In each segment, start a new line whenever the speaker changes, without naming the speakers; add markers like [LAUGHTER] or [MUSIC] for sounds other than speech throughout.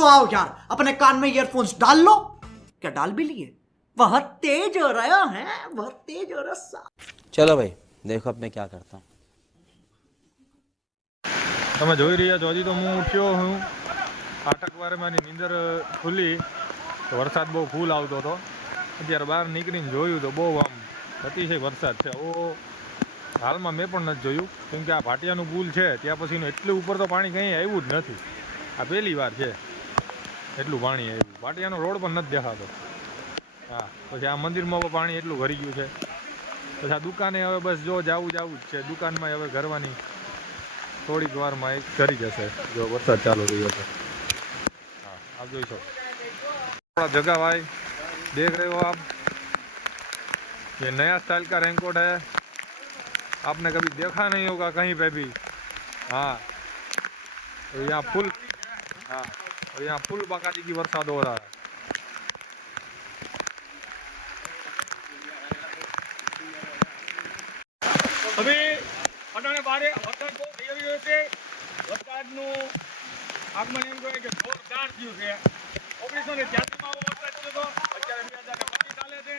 तो आओ यार अपने कान में ईयरफोन्स डाल लो क्या डाल भी लिए बहुत तेज हो रहा है बहुत तेज हो रहा सा
चलो भाई देखो अब मैं क्या करता हूँ
તમે જોઈ રહ્યા છો હજી તો હું ઉઠ્યો હું આઠક વારે મારી નીંદર ખુલી તો વરસાદ બહુ ફૂલ આવતો હતો અત્યારે બહાર નીકળીને જોયું તો બહુ આમ અતિશય વરસાદ છે ઓ હાલમાં મેં પણ નથી જોયું કેમ કે આ ભાટિયાનું પુલ છે ત્યાં પછીનું એટલું ઉપર તો પાણી કંઈ આવ્યું જ નથી આ પહેલી વાર છે એટલું પાણી આવ્યું ભાટિયાનો રોડ પણ નથી દેખાતો હા પછી આ મંદિરમાં પણ પાણી એટલું ભરી ગયું છે પછી આ દુકાને હવે બસ જો જાવું જાવું જ છે દુકાનમાં હવે ઘરવાની થોડીક વારમાં એ કરી જશે જો વરસાદ ચાલુ રહ્યો છે हाँ आप જોઈ શકો थोड़ा जगह भाई देख रहे हो आप ये नया स्टाइल का रेनकोट है आपने कभी देखा नहीं होगा कहीं पे भी हाँ तो यहाँ फुल हाँ और यहाँ फुल बाकाजी की बरसात हो रहा है
હવે અટાણે બારે વરસાદ બહુ થઈ રહ્યો છે વરસાદનું આગમન એમ કહેવાય કે જોરદાર થયું છે ઓગણીસો ને ત્યાસીમાં આવો વરસાદ થયો હતો અત્યારે બે હજાર ને પચીસ ચાલે છે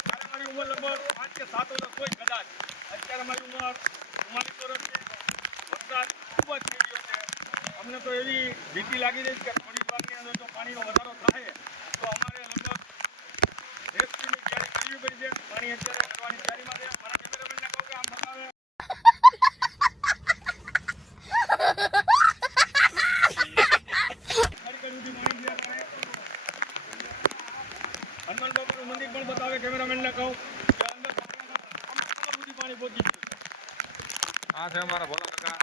ત્યારે મારી ઉંમર લગભગ પાંચ કે સાત વર્ષ હોય કદાચ અત્યારે મારી ઉંમર ચુમ્માલીસ વર્ષ છે વરસાદ ખૂબ જ થઈ રહ્યો છે અમને તો એવી ભીતિ લાગી રહી છે કે થોડી વારની અંદર જો પાણીનો વધારો થાય તો અમારે લગભગ રેસ્ક્યુની તૈયારી કરવી પડી છે. પાણી અત્યારે કરવાની તૈયારીમાં છે. મારા કેમેરામેનને કહું કે આમ બતાવે હનુમાન બાપાનું મંદિર પણ બતાવે કેમેરામેનને કહું કે અંદર આમ પાણી પહોંચી ગયું
આ છે અમારા ભોલા કાકા.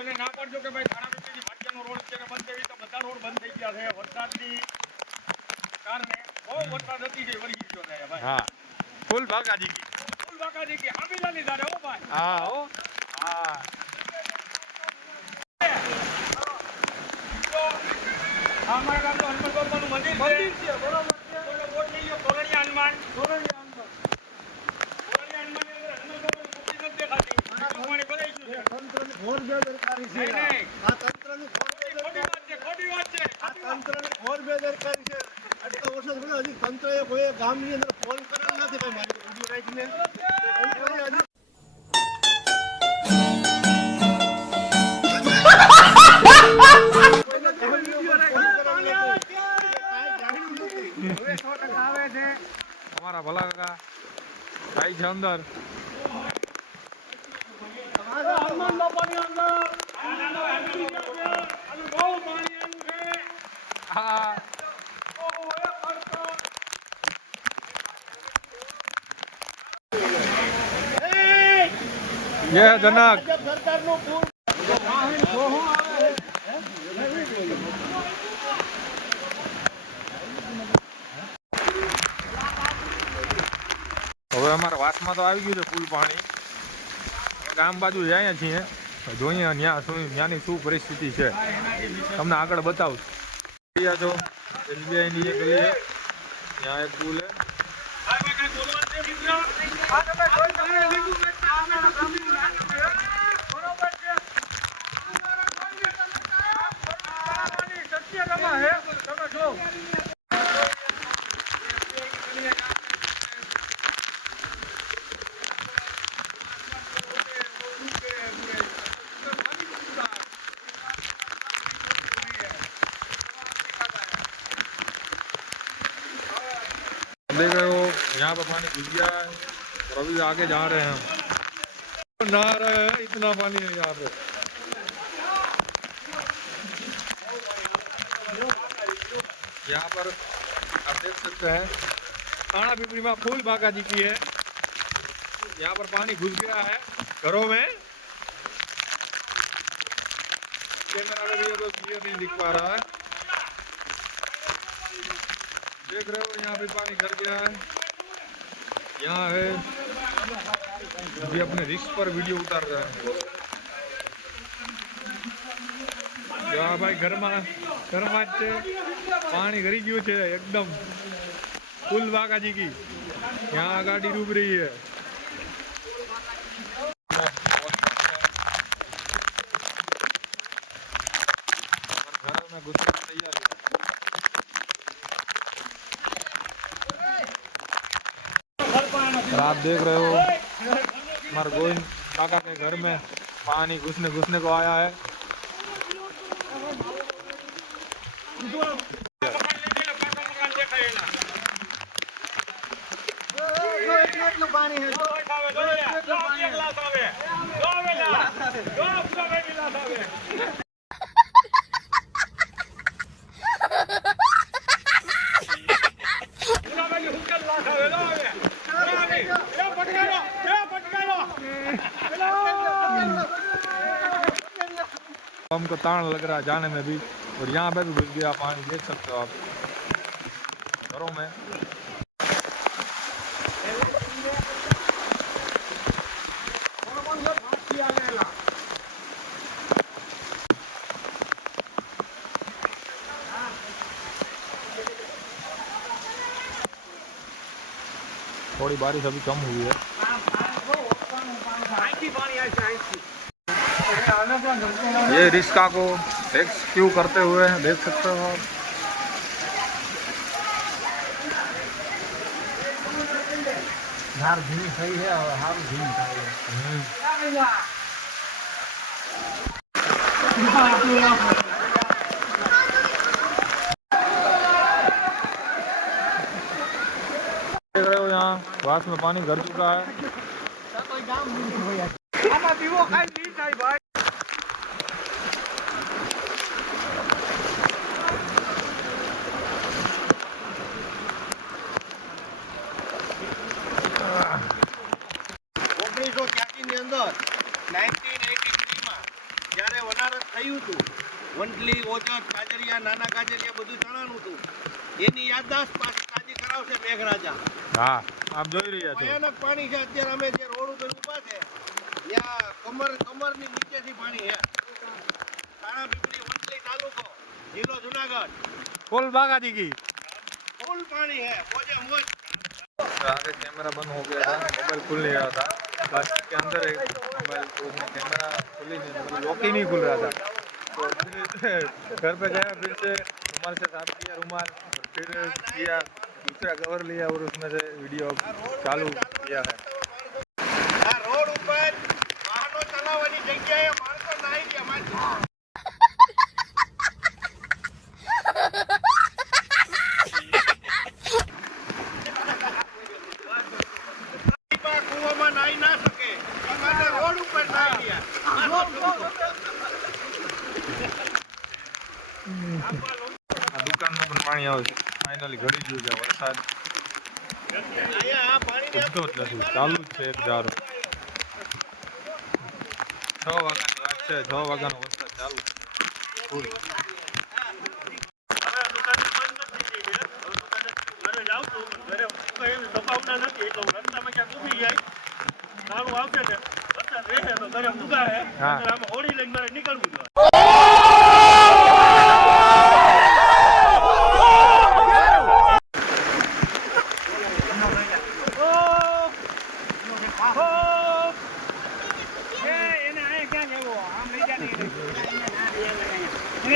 કોઈને ના પડજો કે ભાઈ થાણાપીપળીથી ભાટિયાનો રોડ અત્યારે બંધ થઈ તો બધા રોડ બંધ થઈ ગયા છે વરસાદની કારણે બહુ વરસાદ હતી જે વળી ગયો છે ભાઈ
હા ફૂલ બાકાજી કી
ફૂલ બાકાજી કે આંબીલાની દાડે હો ભાઈ
હા હો હા
આ અમારા ગામનું હનુમાન બાપાનું મંદિર છે મંદિર છે બરોબર છે બોલો બોટ લઈ લો તોરણિયા હનુમાન તોરણિયા
ઘોર બેદરકારી છે. આ તંત્રની
ખોટી વાત છે
આ તંત્રની ઘોર બેદરકારી છે. આટલા વર્ષો હજી તંત્રએ કોઈ ગામની અંદર
જય જનક. હવે અમારા વાસમાં તો આવી ગયું છે ફૂલ પાણી. ગામ બાજુ જાય છીએ. જોઈએ ત્યાં શું ત્યાંની શું પરિસ્થિતિ છે. તમને આગળ બતાવું. છો એસબીઆઈની જે ગલી છે ત્યાં એક પુલ છે देख रहे हो। यहाँ पर पानी घुस गया है। और अभी आगे जा रहे हैं हम। नहा रहे हैं, इतना पानी है यहाँ पे। यहाँ पर आप देख सकते हैं खाना पिपड़ी में फूल बाका जी की है। यहाँ पर पानी घुस गया है घरों में। कैमरा में भी तो क्लियर नहीं दिख पा रहा है। देख रहे हो यहाँ पे पानी भर गया है यहाँ है अभी अपने रिस्क पर वीडियो उतार रहे हैं यहाँ भाई ઘરમાં ઘરમાં જ છે પાણી ઘરી ગયું છે એકદમ ફૂલ બાકાજી કી यहाँ गाड़ी डूब रही है आप देख रहे हो हमारे गोविंद काका के घर में पानी घुसने घुसने को आया है।
पानी है।
हमको ताण लग रहा है जाने में भी। और यहाँ पे भी घुस गया पानी, देख सकते हो आप। घरों में। थोड़ी बारिश अभी कम हुई है। ये रिस्का को रेस्क्यू करते हुए देख सकते हो आप।
सही है और हम भी
देख रहे हो यहाँ वास में पानी घर चुका है।
વંટલી ઓજત કાજરિયા નાના કાજરિયા બધું ચણાનું હતું એની યાદદાસ્ત પાછી તાજી કરાવશે મેઘરાજા
હા આપ જોઈ રહ્યા છો
ભયાનક પાણી છે અત્યારે અમે જે રોડ ઉપર ઊભા છે ત્યાં કમર કમરની નીચેથી પાણી છે તાણા પીપળી વંટલી તાલુકો જિલ્લો જુનાગઢ
फुल बागा दी की
ફૂલ પાણી છે મોજે મોજ
आगे कैमरा बंद हो गया था मोबाइल खुल नहीं रहा था प्लास्टिक के अंदर एक मोबाइल तो उसमें कैमरा खुल ही नहीं मतलब लॉक ही नहीं खुल रहा था घर पे गया फिर से रुमाल से साफ़ किया, रुमाल, फिर किया, दूसरा कवर लिया और उसमें से वीडियो चालू किया है। વરસાદ ઉગતો જ નથી ચાલુ જ છે એક છ વાગ્યાની વાત છે છ વાગ્યાનો વરસાદ ચાલુ ફૂલ
હું રસ્તામાં ક્યાંક ઊભી જાય નાનું આવશે ને વરસાદ રહે તો ઘરે ઉગાડે
હા.
આમાં હોળી લઈને મારે નીકળવું જોઈએ એને આયા ક્યાં જવો આમ લઈ જા એને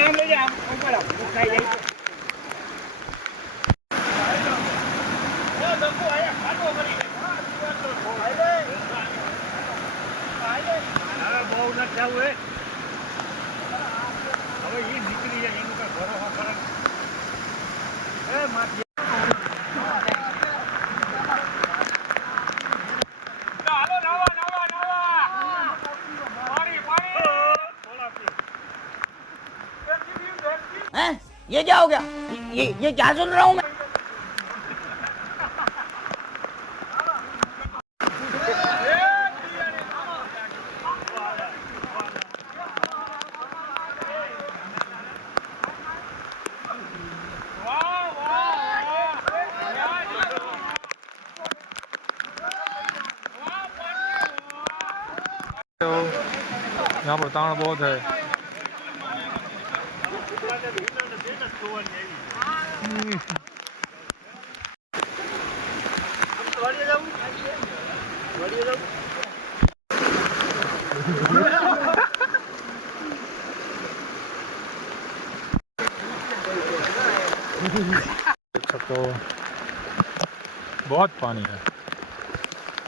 આમ લઈ જા આમ ઉપર આવ મુકાઈ જાય હવે બહુ નથી જવું હે હવે એ નીકળી જાય એનું કઈ ભરોસો કરે એ માથી હાલો નાવા નાવા નાવા પાણી પાણી
हैं ये क्या हो गया ये ये क्या सुन रहा हूँ मैं
यहाँ पर ताण बहुत है देख सकते हो बहुत पानी है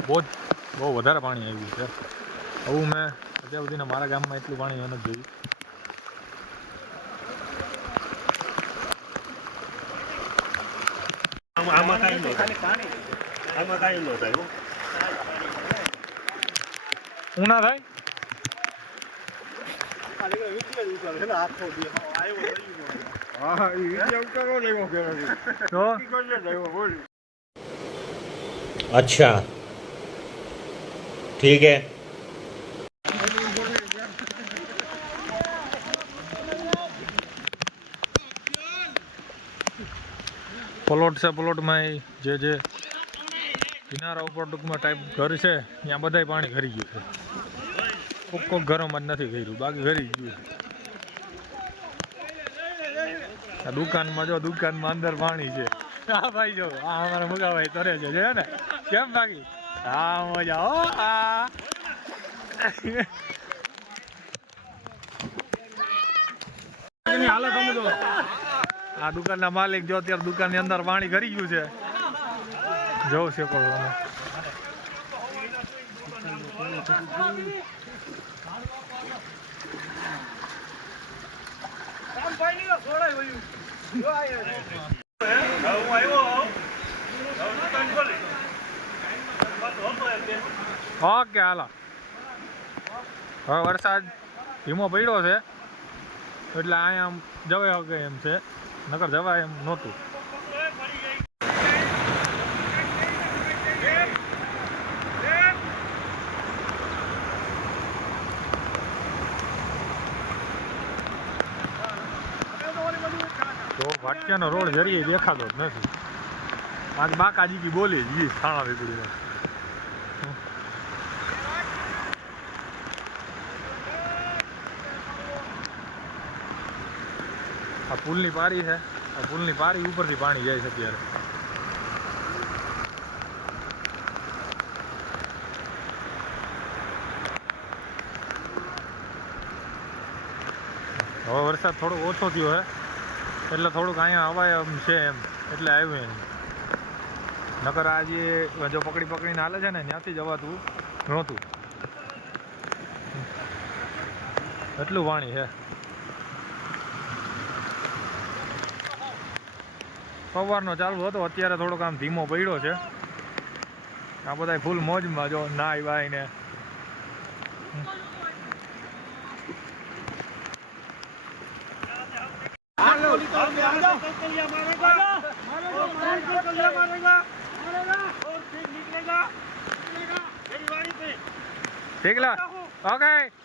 બહુ જ બહુ વધારે પાણી આવ્યું છે આવું મેં અત્યાર સુધીના મારા ગામમાં એટલું પાણી મેં નથી જોયું
આમાં કાંઈ ન થાય આમાં કાંઈ ન થાય હો.
ઉના થાય તો
अच्छा ठीक है
પ્લોટ છે પ્લોટમાં જે જે કિનારા ઉપર ટૂંકમાં ટાઈપ ઘર છે, ત્યાં બધાય પાણી ઘરી ગયું છે. કોક કોક ઘરોમાં જ નથી ઘર્યું, બાકી ઘરી ગયું છે. દુકાનમાં જો, દુકાનમાં અંદર પાણી છે. હા ભાઈ જો, આ અમારા મુગાભાઈ તરે છે ને? કેમ બાકી? હા, મજા, હો આ આ દુકાનના માલિક જો અત્યારે દુકાનની અંદર પાણી કરી ગયું છે. જવું છે ઓકે હાલો. હવે વરસાદ ધીમો પડ્યો છે. એટલે અહીંયા જવાય શકે એમ છે. નકર જવાય એમ નહોતું. તો ભાટિયાનો રોડ જરીએ દેખાતો જ નથી. આજ બાકાજી કી બોલી જ ઈ થાણા વીગડીમાં આ પુલની પારી છે. આ પુલની પારી ઉપરથી પાણી જાય છે અત્યારે. હવે વરસાદ થોડો ઓછો થયો છે એટલે થોડુંક અહીંયા હવાય છે એમ. એટલે આવ્યું એમ. નકર આજે જો પકડી પકડીને હાલે છે ને, ત્યાંથી જવાતું નહોતું. એટલું પાણી છે. સવારનો ચાલુ હતો અત્યારે થોડોક આમ ધીમો પડ્યો છે આ બધા ફૂલ મોજમાં જો નાઈ વાય ને ठीक ला ओके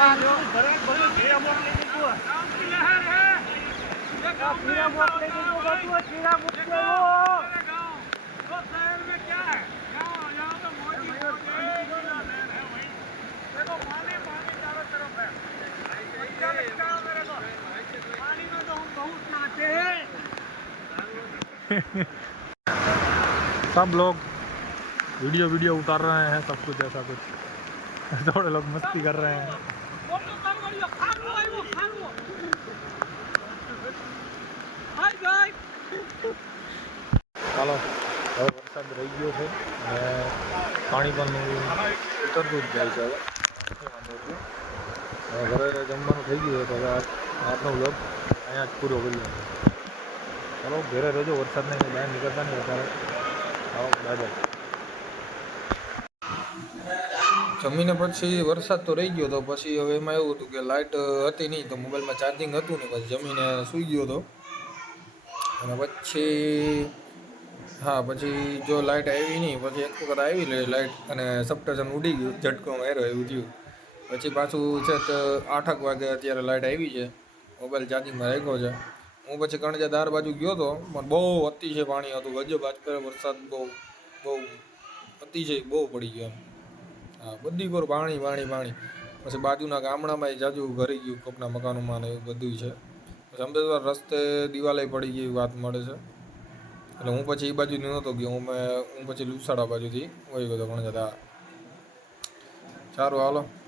[LAUGHS] सब लोग वीडियो वीडियो उतार रहे हैं, सब कुछ ऐसा कुछ। [LAUGHS] थोड़े लोग मस्ती कर रहे हैं। ચાલો, હવે વરસાદ રહી ગયો છે અને પાણી પણ ઉતરતું જ જાય છે હવે. ઘરે જમવાનું થઈ ગયું તો હવે આજનો વ્લોગ અહીંયા જ પૂરો કર્યો ચાલો, ઘરે રજો વરસાદ નહીં, બહાર નીકળતા નહીં અત્યારે. આવો બાય. જમીને પછી વરસાદ તો રહી ગયો તો પછી હવે એમાં એવું હતું કે લાઇટ હતી નહીં તો મોબાઈલમાં ચાર્જિંગ હતું નહીં, પછી જમીને સૂઈ ગયો હતો અને પછી, હા, પછી જો લાઇટ આવી નહીં, પછી એક વખત આવી લે લાઇટ અને સપ્ટેશન ઉડી ગયું, ઝટકો માર્યો એવું થયું. પછી પાછું છે તો આઠક વાગે અત્યારે લાઇટ આવી છે, મોબાઈલ ચાર્જિંગમાં રાખ્યો છે. હું પછી કણજા દાર બાજુ ગયો હતો પણ બહુ અતિશય પાણી હતું, ગજબ આજ કરે વરસાદ બહુ બહુ અતિશય બહુ પડી ગયો એમ. હા, બધી ગોર પાણી પાણી પાણી પછી બાજુના ગામડામાં જાજુ ઘરી ગયું, કોકના મકાનોમાં ને બધું છે. પછી અમદાવાદ રસ્તે દિવાલે પડી ગઈ વાત મળે છે. એટલે હું પછી એ બાજુ નહોતો ગયો, હું મેં, હું પછી લુસાડા બાજુથી વહી ગયો હતો ઘણા જતા સારું, હાલો.